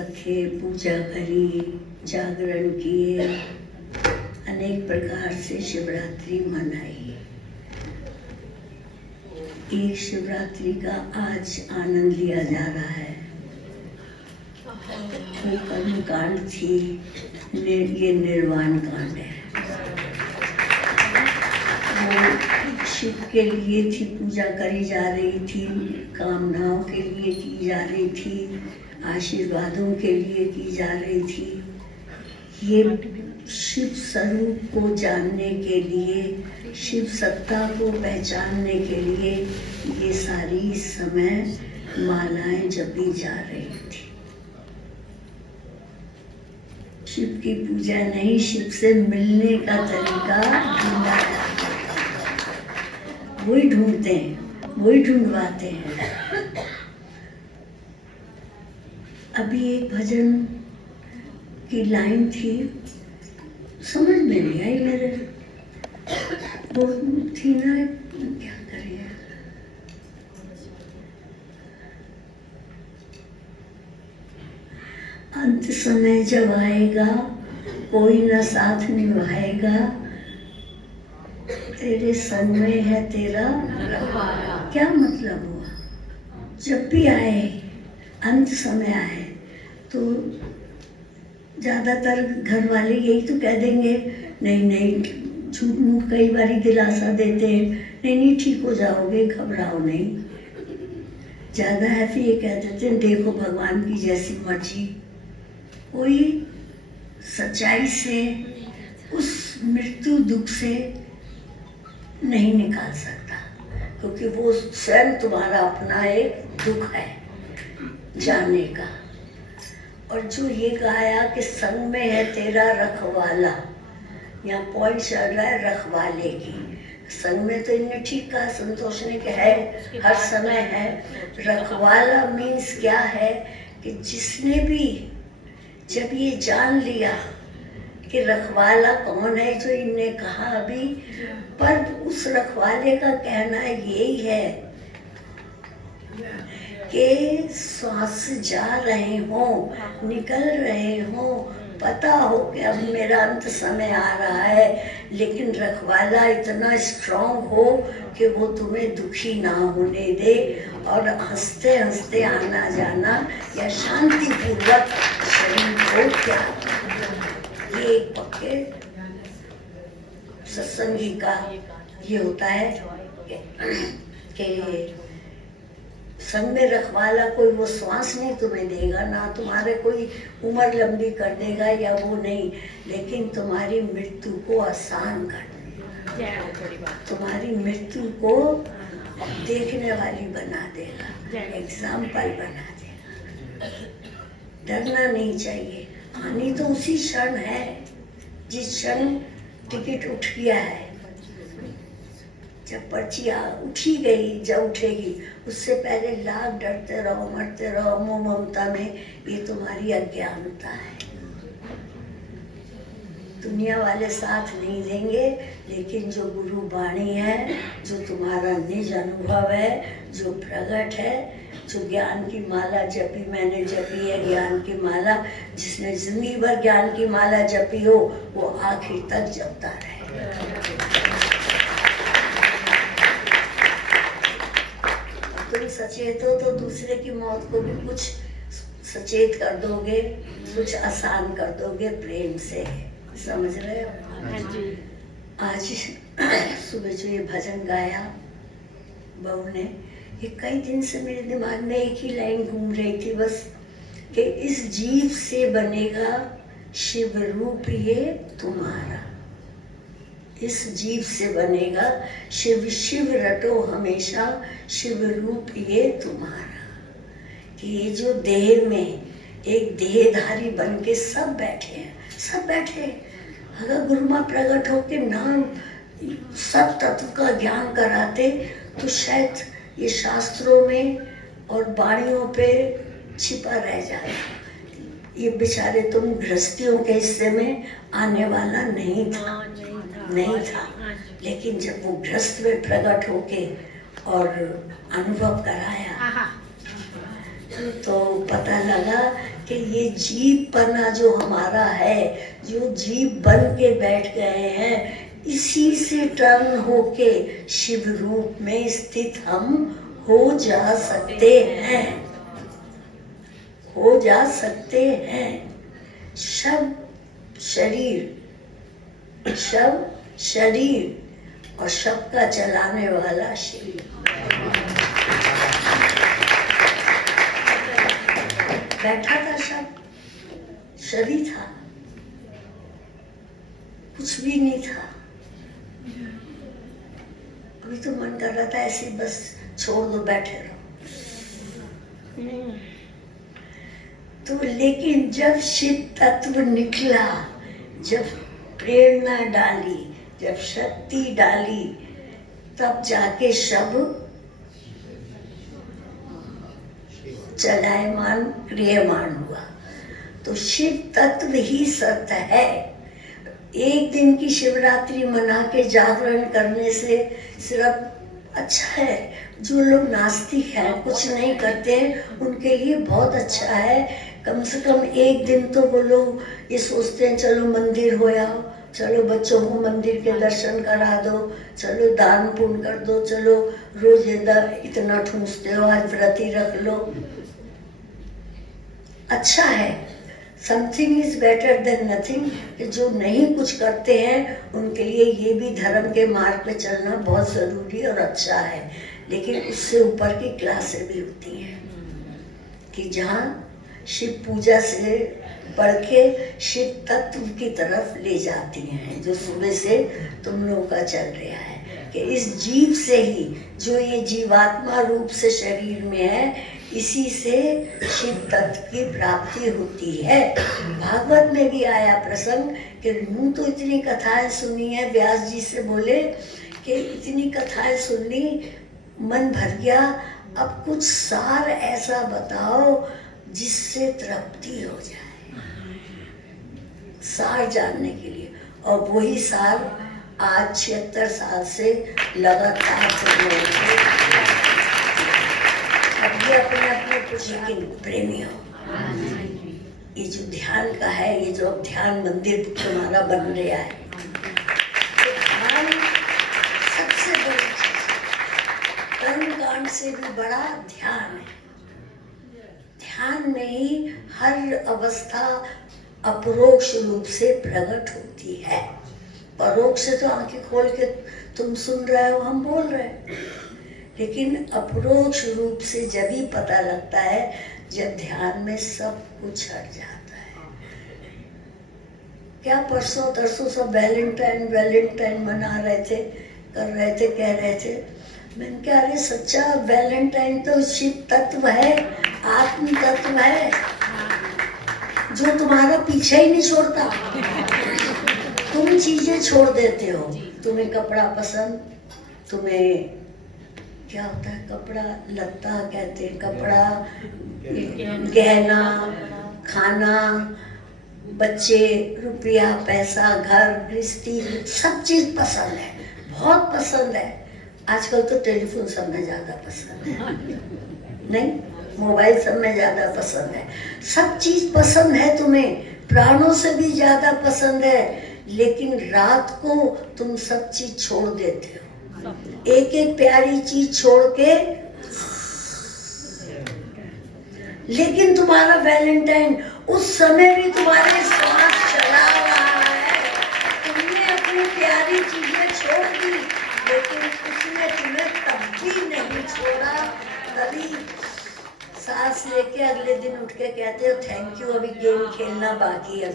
रखे, पूजा करी, जागरण किए, अनेक प्रकार से शिवरात्रि मनाई। एक शिवरात्रि का आज आनंद लिया जा रहा है। कोई कर्म कांड थी, ये निर्वाण कांड है। वो शिव के लिए थी, पूजा करी जा रही थी, कामनाओं के लिए की जा रही थी, आशीर्वादों के लिए की जा रही थी। ये शिव स्वरूप को जानने के लिए, शिव सत्ता को पहचानने के लिए ये सारी समय मालाएं जपी जा रही थी। शिव की पूजा नहीं, शिव से मिलने का तरीका ढूंढा जाता है। वही ढूंढते हैं, वही ढूंढवाते हैं। अभी एक भजन की लाइन थी, समझ में नहीं आई मेरे। वो थी ना, क्या करिए, अंत समय जब आएगा कोई न साथ निभाएगा, तेरे संग में है तेरा रखवाला। क्या मतलब हुआ? जब भी आए, अंत समय आए, तो ज़्यादातर घर वाले यही तो कह देंगे, नहीं नहीं, झूठ मूठ कई बारी दिलासा देते हैं, नहीं नहीं ठीक हो जाओगे, घबराओ नहीं। ज़्यादा है फिर ये कह देते हैं, देखो भगवान की जैसी मर्जी। कोई सच्चाई से, उस मृत्यु दुख से नहीं निकाल सकता, क्योंकि वो स्वयं तुम्हारा अपना एक दुख है जाने का। और जो ये गाया कि संग में है तेरा रखवाला, यहाँ पॉइंट चल रहा है रखवाले की। संग में तो इनने ठीक कहा, संतोष ने कि है, हर समय है। रखवाला मीन्स क्या है कि जिसने भी जब ये जान लिया कि रखवाला कौन है, जो इनने कहा अभी, पर उस रखवाले का कहना यही है कि श्वास जा रहे हो, निकल रहे हो, पता हो कि अब मेरा अंत समय आ रहा है, लेकिन रखवाला इतना स्ट्रांग हो कि वो तुम्हें दुखी ना होने दे, और हंसते हंसते आना जाना या शांतिपूर्वक शरीर को क्या। ये एक पक्के सत्संगी का ये होता है कि संग में रखवाला कोई वो श्वास नहीं तुम्हें देगा, ना तुम्हारे कोई उम्र लंबी कर देगा या वो नहीं, लेकिन तुम्हारी मृत्यु को आसान कर देगा, तुम्हारी मृत्यु को देखने वाली बना देगा, एग्जाम्पल बना देगा। डरना नहीं चाहिए, आनी तो उसी क्षण है जिस क्षण टिकट उठ गया है। जब पर्ची उठी गई, जब उठेगी, उससे पहले लाख डरते रहो, मरते रहो मोह ममता में, ये तुम्हारी अज्ञानता है। दुनिया वाले साथ नहीं देंगे, लेकिन जो गुरु वाणी है, जो तुम्हारा निज अनुभव है, जो प्रकट है, जो ज्ञान की माला जपी, मैंने जपी है ज्ञान की माला, जिसने जिंदगी भर ज्ञान की माला जपी हो, वो आखिर तक जपता रहे। तुम सचेत हो तो दूसरे की मौत को भी कुछ सचेत कर दोगे, कुछ आसान कर दोगे प्रेम से, समझ रहे हो? आज सुबह जो ये भजन गाया बहू ने, ये कई दिन से मेरे दिमाग में एक ही लाइन घूम रही थी बस, कि इस जीव से बनेगा शिव रूप ये तुम्हारा। इस जीव से बनेगा शिव, शिव रटो हमेशा, शिव रूप ये तुम्हारा। कि ये जो देह में एक देहधारी बन के सब बैठे हैं, सब बैठे, अगर गुरु माँ प्रकट होके नाम सब तत्व का ज्ञान कराते, तो शायद ये शास्त्रों में और वाणियों पे छिपा रह जाए। ये बेचारे तुम गृहस्थियों के हिस्से में आने वाला नहीं था, नहीं था। लेकिन जब वो गृहस्थ में प्रकट होके और अनुभव कराया, तो पता लगा कि ये जीव पना जो हमारा है, जो जीव बन के बैठ गए हैं, इसी से टर्न होके शिव रूप में स्थित हम हो जा सकते हैं, हो जा सकते हैं। शव शरीर, शव शरीर और शव का चलाने वाला शिव। बैठा था शव, शरीर था, कुछ भी नहीं था। अभी तो मन कर रहा था ऐसे ही बस छोड़ दो, बैठे रहो। तो लेकिन जब शिव तत्व निकला, जब प्रेरणा डाली, जब शक्ति डाली, तब जाके शव चलायमान क्रियमान हुआ। तो शिव तत्व ही सत्य है। एक दिन की शिवरात्रि मना के जागरण करने से सिर्फ अच्छा है। जो लोग नास्तिक हैं, कुछ नहीं करते हैं, उनके लिए बहुत अच्छा है। कम से कम एक दिन तो वो लोग ये सोचते हैं चलो मंदिर हो आओ, चलो बच्चों को मंदिर के दर्शन करा दो, चलो दान पुण्य कर दो, चलो रोज इतना ठूसते हो आज व्रती रख लो। अच्छा है, something is better than nothing. जो नहीं कुछ करते हैं उनके लिए ये भी धर्म के मार्ग पे चलना बहुत जरूरी और अच्छा है। लेकिन उससे ऊपर की क्लासें भी होती हैं कि जहाँ शिव पूजा से बढ़ के शिव तत्व की तरफ ले जाती हैं, जो सुबह से तुम लोगों का चल रहा है कि इस जीव से ही, जो ये जीवात्मा रूप से शरीर में है, इसी से शिव तत्व की प्राप्ति होती है। भागवत में भी आया प्रसंग कि यूं तो इतनी कथाएं सुनी है, व्यास जी से बोले कि इतनी कथाएं सुन ली, मन भर गया, अब कुछ सार ऐसा बताओ जिससे तृप्ति हो जाए, सार जानने के लिए। और वही सार आज 76 साल से लगातार अब ये अपने अपने कुछ प्रेमी हो। ये जो ध्यान का है, ये जो अब ध्यान मंदिर तुम्हारा बन रहा है, तो ध्यान सबसे बड़ी चीज, कर्मकांड से भी बड़ा ध्यान है। ध्यान में ही हर अवस्था अपरोक्ष रूप से प्रकट होती है। परोक्ष से तो आंखें खोल के तुम सुन रहे हो, हम बोल रहे हैं, लेकिन अपरोक्ष रूप से जब ही पता लगता है जब ध्यान में सब कुछ हट जाता है। क्या परसों तरसों सब वैलेंटाइन मना रहे थे, कर रहे थे, कह रहे थे। मैंने कहा अरे सच्चा वैलेंटाइन तो शिव तत्व है, आत्म तत्व है, जो तुम्हारा पीछे ही नहीं छोड़ता। तुम चीजें छोड़ देते हो। तुम्हें कपड़ा पसंद, तुम्हें क्या होता है, कपड़ा लत्ता कहते हैं, कपड़ा, गहना, खाना, बच्चे, रुपया, पैसा, घर, गृहस्थी, सब चीज पसंद है, बहुत पसंद है। आजकल तो टेलीफोन सब में ज्यादा पसंद है, नहीं, मोबाइल सब में ज्यादा पसंद है, सब चीज पसंद है तुम्हें, प्राणों से भी ज्यादा पसंद है। लेकिन रात को तुम सब चीज छोड़ देते हो, एक एक प्यारी चीज छोड़ के। लेकिन तुम्हारा वैलेंटाइन उस समय भी तुम्हारे सांस चला रहा है, तुमने अपनी प्यारी चीजें छोड़ दी, लेकिन उसने तुम्हें तब भी नहीं छोड़ा। तभी सांस लेके अगले दिन उठ के कहते हो थैंक यू, अभी गेम खेलना बाकी है।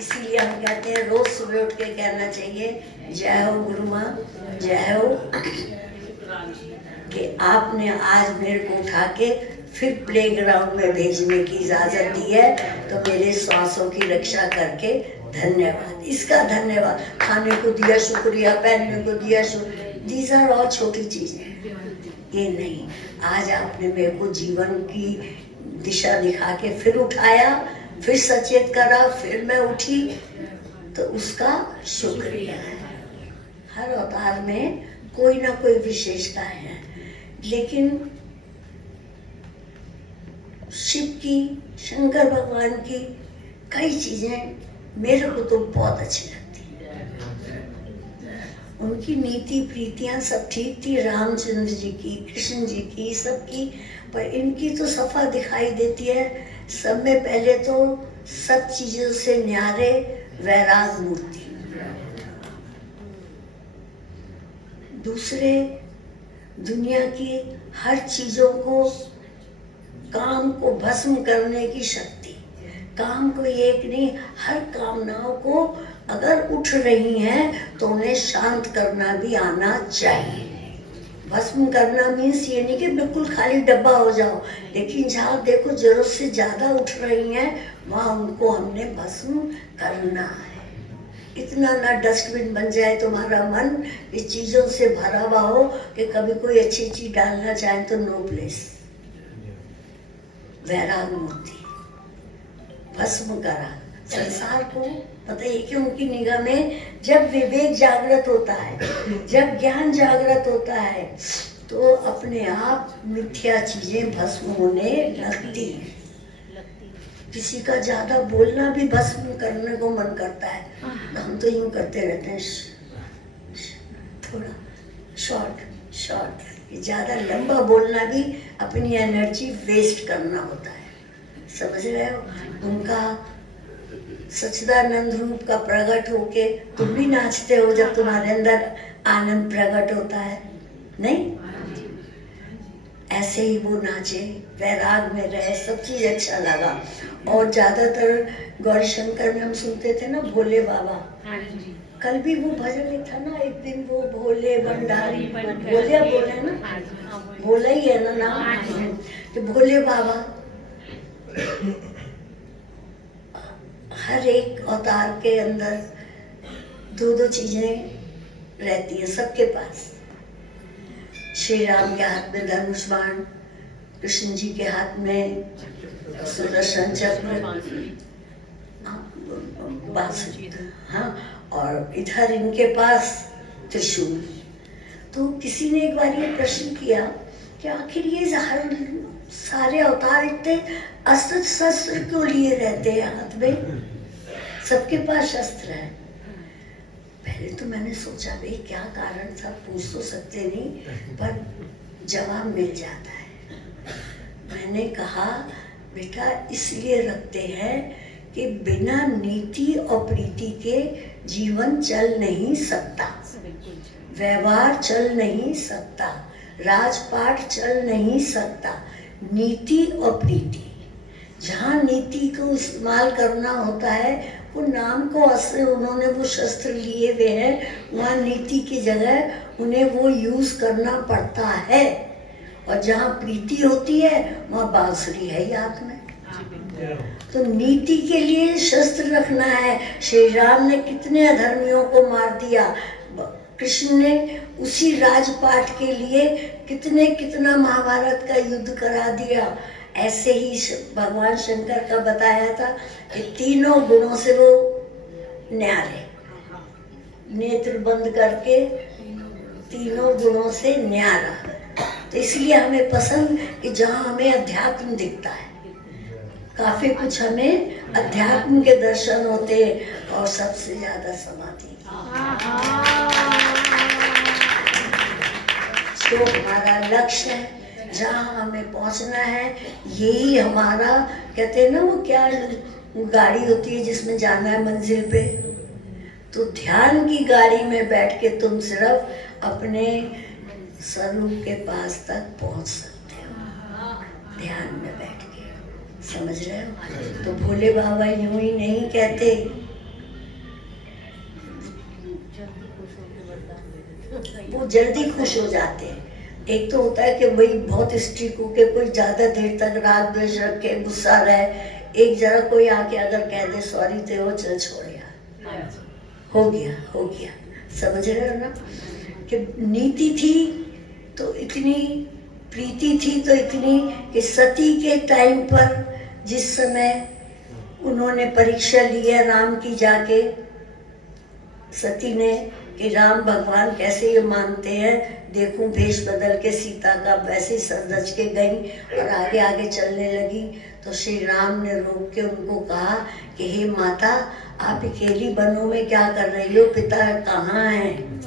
इसीलिए हम कहते हैं रोज सुबह उठ के कहना चाहिए जय हो गुरु माँ, जय हो, कि आपने आज मेरे को उठा के फिर प्लेग्राउंड में भेजने की इजाजत दी है, तो मेरे श्वासों की रक्षा करके धन्यवाद। इसका धन्यवाद, खाने को दिया शुक्रिया, पहनने को दिया शुक्रिया, दीज आर ऑल छोटी चीजें, ये नहीं। आज आपने मेरे को जीवन की दिशा दिखा के फिर उठाया, फिर सचेत करा, फिर मैं उठी, तो उसका शुक्रिया है। हर अवतार में कोई ना कोई विशेषता है, लेकिन शिव की, शंकर भगवान की कई चीजें मेरे को तो बहुत अच्छी लगती हैं। उनकी नीति प्रीतियां सब ठीक थी, रामचंद्र जी की, कृष्ण जी की, सबकी, पर इनकी तो सफा दिखाई देती है। सब में पहले तो सब चीजों से न्यारे वैराग मूर्ति, दूसरे दुनिया की हर चीजों को, काम को भस्म करने की शक्ति, काम को एक नहीं, हर कामनाओं को अगर उठ रही हैं तो उन्हें शांत करना भी आना चाहिए। भस्म करना मीन्स ये नहीं कि बिल्कुल खाली डब्बा हो जाओ, लेकिन जहाँ देखो जरूरत से ज्यादा उठ रही हैं वहाँ उनको हमने भस्म करना है। इतना ना डस्टबिन बन जाए तुम्हारा मन इस चीजों से भरा हुआ हो कि कभी कोई अच्छी चीज डालना चाहे तो नो प्लेस। वैराग मूर्ति भस्म करा संसार को। पता है कि उनकी निगाह में जब विवेक जागृत होता है, जब ज्ञान जागृत होता है, तो अपने आप मिथ्या चीजें भस्म होने लगती हैं। किसी का ज्यादा बोलना भी भस्म करने को मन करता है, हम तो यूं करते रहते हैं, थोड़ा शॉर्ट शॉर्ट। ज्यादा लंबा बोलना भी अपनी एनर्जी वेस्ट करना होता है, समझ रहे हो। उनका सच्चिदानंद रूप का प्रकट होके तुम भी नाचते हो जब तुम्हारे अंदर आनंद प्रकट होता है, नहीं? ऐसे ही वो नाचे, वैराग में रहे, सब चीज अच्छा लगा। और ज्यादातर गौरी शंकर में हम सुनते थे ना भोले बाबा। कल भी वो भजन में था ना, एक दिन वो भोले भंडारी, भोले बोले ना, भोला ही है ना नाम, तो भोले बाबा हर एक अवतार के अंदर दो दो चीजें रहती है सबके पास। श्री राम के हाथ में धनुष बाण, कृष्ण जी के हाथ में सुदर्शन चक्र, बांसुरी, हाँ, और इधर इनके पास त्रिशूल। तो किसी ने एक बार ये प्रश्न किया कि आखिर ये हर सारे अवतार इतने अस्त्र शस्त्र क्यों लिए रहते हैं हाथ में, सबके पास शस्त्र है। पहले तो मैंने सोचा भाई क्या कारण था, पूछ तो सकते नहीं, पर जवाब मिल जाता है। मैंने कहा बेटा इसलिए रखते हैं कि बिना नीति और प्रीति के जीवन चल नहीं सकता, व्यवहार चल नहीं सकता, राजपाट चल नहीं सकता। नीति और प्रीति, जहाँ नीति को इस्तेमाल करना होता है, वो नाम को असर उन्होंने वो शस्त्र लिए हुए हैं, वहाँ नीति की जगह उन्हें वो यूज करना पड़ता है। और जहाँ प्रीति होती है वहाँ बांसुरी है याद में। तो नीति के लिए शस्त्र रखना है। श्री राम ने कितने अधर्मियों को मार दिया, कृष्ण ने उसी राजपाट के लिए कितना महाभारत का युद्ध करा दिया। ऐसे ही भगवान शंकर का बताया था कि तीनों गुणों से वो न्यारे, नेत्र बंद करके तीनों गुणों से न्यारा। तो इसलिए हमें पसंद कि जहाँ हमें अध्यात्म दिखता है, काफी कुछ हमें अध्यात्म के दर्शन होते, और सबसे ज्यादा समाधि। जो हमारा लक्ष्य है, जहाँ हमें पहुँचना है, यही हमारा, कहते हैं ना वो क्या गाड़ी होती है जिसमें जाना है मंजिल पे, तो ध्यान की गाड़ी में बैठ के तुम सिर्फ अपने स्वरूप के पास तक पहुँच सकते हो, ध्यान में बैठ के, समझ रहे हो। तो भोले बाबा यूं ही नहीं कहते, वो जल्दी खुश हो जाते हैं। एक तो होता है कि वही बहुत स्ट्रिक्ट होके कोई ज्यादा देर तक राग द्वेष रखे, गुस्सा रहे, एक जरा कोई आके अगर कह दे सॉरी तो वो चल छोड़ यार, हो गया, समझ रहे हो ना। कि नीति थी तो इतनी, प्रीति थी तो इतनी कि सती के टाइम पर जिस समय उन्होंने परीक्षा ली है राम की जाके, सती ने कि राम भगवान कैसे ये मानते हैं, देखूं भेष बदल के सीता का, वैसे ही सज धज के गई और आगे आगे चलने लगी। तो श्री राम ने रोक के उनको कहा कि हे माता, आप अकेली वनों में क्या कर रही हो, पिता कहाँ हैं?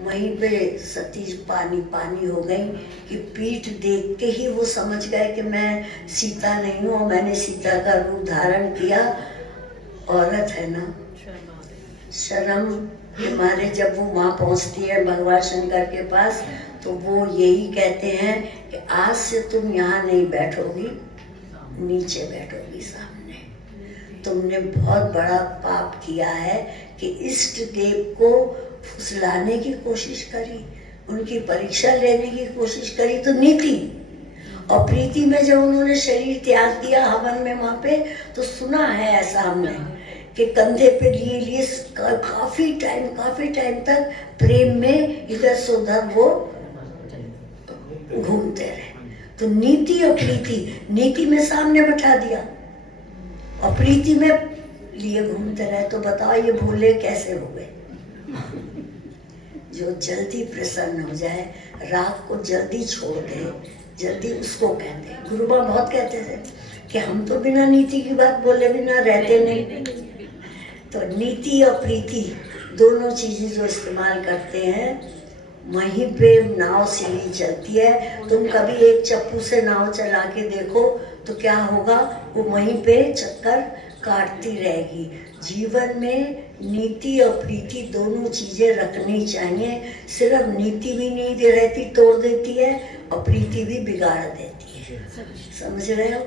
वहीं पे सती पानी पानी हो गई कि पीठ देख के ही वो समझ गए कि मैं सीता नहीं हूँ, मैंने सीता का रूप धारण किया। औरत है ना, शर्म के मारे जब वो वहाँ पहुँचती है भगवान शंकर के पास, तो वो यही कहते हैं कि आज से तुम यहाँ नहीं बैठोगी, नीचे बैठोगी सामने। तुमने बहुत बड़ा पाप किया है कि इष्ट देव को फुसलाने की कोशिश करी, उनकी परीक्षा लेने की कोशिश करी। तो नीति और प्रीति में जब उन्होंने शरीर त्याग दिया हवन में वहाँ पे, तो सुना है ऐसा हमने कि कंधे पे लिए लिए काफी टाइम तक प्रेम में इधर से उधर वो घूमते रहे। तो नीति और प्रीति, नीति में सामने बैठा दिया और प्रीति में लिए घूमते रहे। तो बताओ ये भूले कैसे हो गए? जो जल्दी प्रसन्न हो जाए, राग को जल्दी छोड़ दे, जल्दी उसको कहते हैं। गुरु माँ बहुत कहते थे कि हम तो बिना नीति की बात बोले बिना रहते नहीं। तो नीति और प्रीति दोनों चीजें जो इस्तेमाल करते हैं, वहीं पे नाव सीधी चलती है। तुम कभी एक चप्पू से नाव चला के देखो तो क्या होगा, वो वहीं पे चक्कर काटती रहेगी। जीवन में नीति और प्रीति दोनों चीजें रखनी चाहिए। सिर्फ नीति भी नहीं रहती, तोड़ देती है, और प्रीति भी बिगाड़ देती है। समझ रहे हो?